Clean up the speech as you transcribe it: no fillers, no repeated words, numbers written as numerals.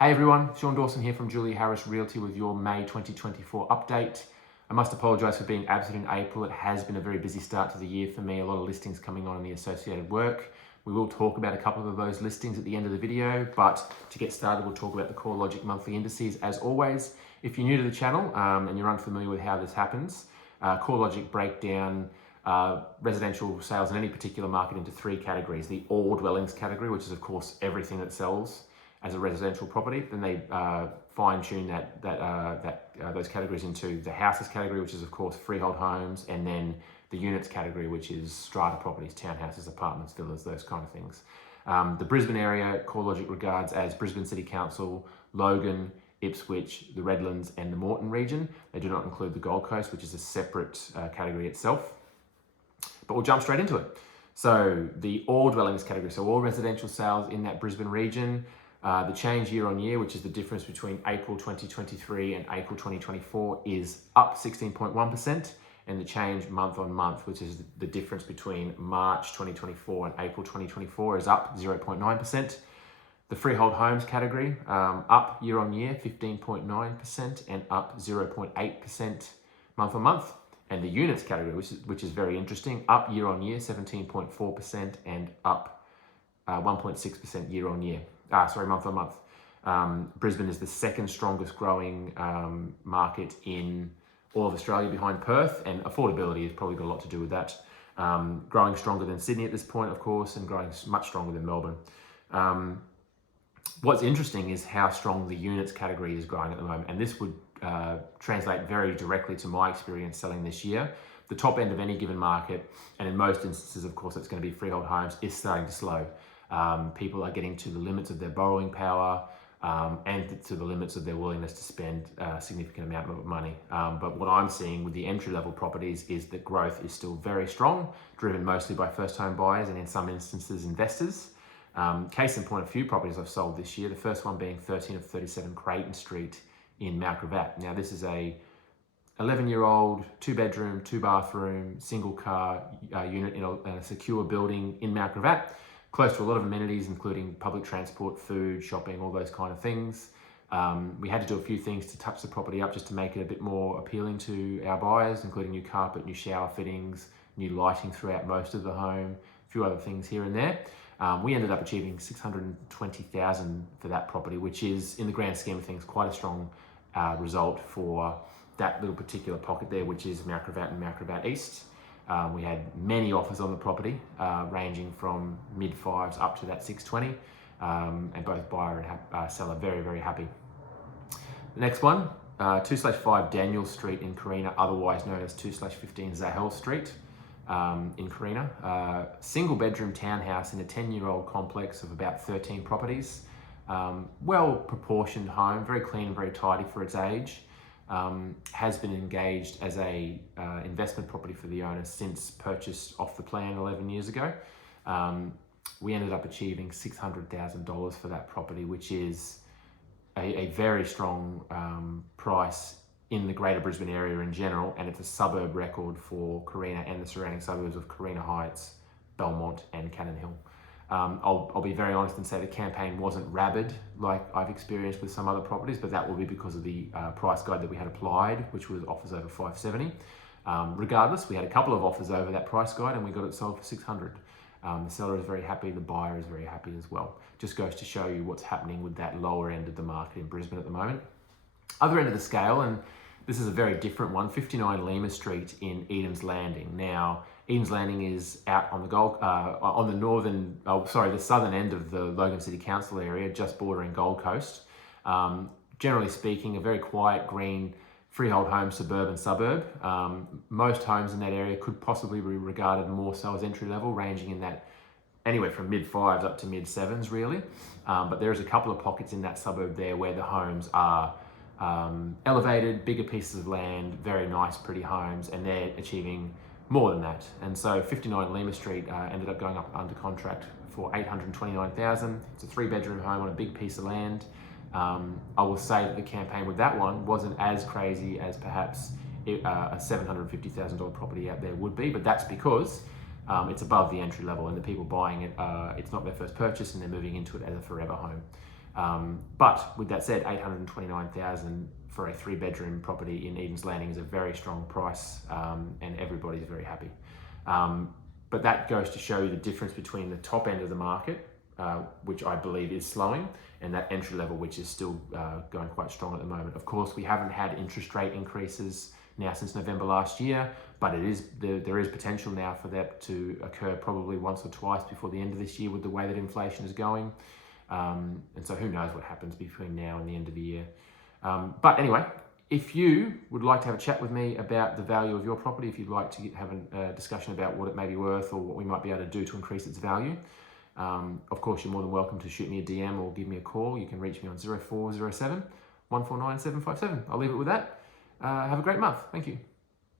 Hey everyone, Sean Dawson here from Julia Harris Realty with your May 2024 update. I must apologise for being absent in April. It has been a very busy start to the year for me, a lot of listings coming on in the associated work. We will talk about a couple of those listings at the end of the video, but to get started, we'll talk about the Corelogic monthly indices as always. If you're new to the channel and you're unfamiliar with how this happens, Corelogic break down residential sales in any particular market into three categories. The all dwellings category, which is of course everything that sells as a residential property. Then they fine-tune those categories into the houses category, which is of course freehold homes, and then the units category, which is strata properties, townhouses, apartments, villas, those kind of things. The Brisbane area, Corelogic regards as Brisbane City Council, Logan, Ipswich, the Redlands, and the Moreton region. They do not include the Gold Coast, which is a separate category itself. But we'll jump straight into it. So the all dwellings category, so all residential sales in that Brisbane region. The change year on year, which is the difference between April 2023 and April 2024, is up 16.1%, and the change month on month, which is the difference between March 2024 and April 2024, is up 0.9%. The freehold homes category, up year on year 15.9% and up 0.8% month on month. And the units category, which is very interesting, up year on year 17.4% and up 1.6% year on year. Month on month. Brisbane is the second strongest growing market in all of Australia behind Perth, and affordability has probably got a lot to do with that. Growing stronger than Sydney at this point, of course, and growing much stronger than Melbourne. What's interesting is how strong the units category is growing at the moment, and this would translate very directly to my experience selling this year. The top end of any given market, and in most instances, of course, it's going to be freehold homes, is starting to slow. People are getting to the limits of their borrowing power and to the limits of their willingness to spend a significant amount of money. But what I'm seeing with the entry-level properties is that growth is still very strong, driven mostly by first-home buyers and in some instances investors. Case in point, a few properties I've sold this year, the first one being 13 of 37 Creighton Street in Mount Gravatt. Now this is a 11-year-old, 2-bedroom, 2-bathroom, single car unit in a secure building in Mount Gravatt. Close to a lot of amenities, including public transport, food, shopping, all those kind of things. We had to do a few things to touch the property up just to make it a bit more appealing to our buyers, including new carpet, new shower fittings, new lighting throughout most of the home, a few other things here and there. We ended up achieving $620,000 for that property, which is, in the grand scheme of things, quite a strong result for that little particular pocket there, which is Mount Gravatt and Mount Gravatt East. We had many offers on the property, ranging from mid-fives up to that 620, and both buyer and seller very, very happy. The next one, 2/5 Daniel Street in Carina, otherwise known as 2/15 Zahel Street in Carina. Single bedroom townhouse in a 10-year-old complex of about 13 properties. Well-proportioned home, very clean and very tidy for its age. Has been engaged as a investment property for the owner since purchased off the plan 11 years ago. We ended up achieving $600,000 for that property, which is a very strong price in the greater Brisbane area in general, and it's a suburb record for Carina and the surrounding suburbs of Carina Heights, Belmont and Cannon Hill. I'll be very honest and say the campaign wasn't rabid like I've experienced with some other properties, but that will be because of the price guide that we had applied, which was offers over $570. Regardless, we had a couple of offers over that price guide and we got it sold for $600. The seller is very happy, the buyer is very happy as well. Just goes to show you what's happening with that lower end of the market in Brisbane at the moment. Other end of the scale, and this is a very different one, 59 Lima Street in Eden's Landing. Now, Eden's Landing is out on the southern end of the Logan City Council area, just bordering Gold Coast. Generally speaking, a very quiet, green, freehold home, suburban suburb. Most homes in that area could possibly be regarded more so as entry level, ranging in that anywhere from mid-5s up to mid-7s really. But there's a couple of pockets in that suburb there where the homes are elevated, bigger pieces of land, very nice, pretty homes, and they're achieving more than that. And so 59 Lima Street ended up going up under contract for $829,000. It's a 3-bedroom home on a big piece of land. I will say that the campaign with that one wasn't as crazy as perhaps a $750,000 property out there would be, but that's because it's above the entry level and the people buying it, it's not their first purchase and they're moving into it as a forever home. But with that said, $829,000 for a 3-bedroom property in Eden's Landing is a very strong price, and everybody's very happy. But that goes to show you the difference between the top end of the market, which I believe is slowing, and that entry level, which is still going quite strong at the moment. Of course, we haven't had interest rate increases now since November last year, but there is potential now for that to occur probably once or twice before the end of this year with the way that inflation is going. And so who knows what happens between now and the end of the year. But anyway, if you would like to have a chat with me about the value of your property, if you'd like to have a discussion about what it may be worth or what we might be able to do to increase its value, of course, you're more than welcome to shoot me a DM or give me a call. You can reach me on 0407 149 757. I'll leave it with that. Have a great month. Thank you.